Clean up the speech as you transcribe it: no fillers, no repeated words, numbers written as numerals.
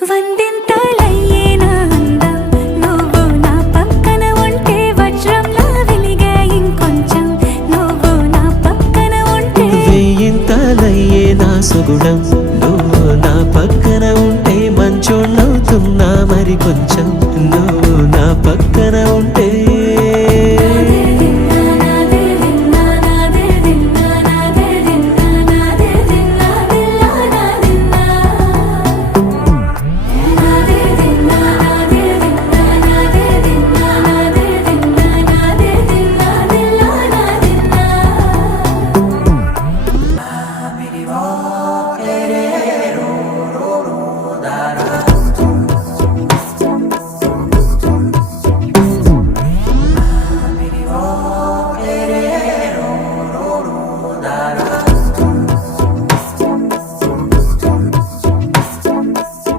వందింతలయ్యేనా అందం నువ్వు నా పక్కన ఉంటే వజ్రంలా వెలిగే ఇంకొంచెం నువ్వు నా పక్కన ఉంటే వెయ్యింతలయ్యేనా సుగుణం నువ్వు నా పక్కన ఉంటే మంచోళ్ళవుతున్నా మరి కొంచెం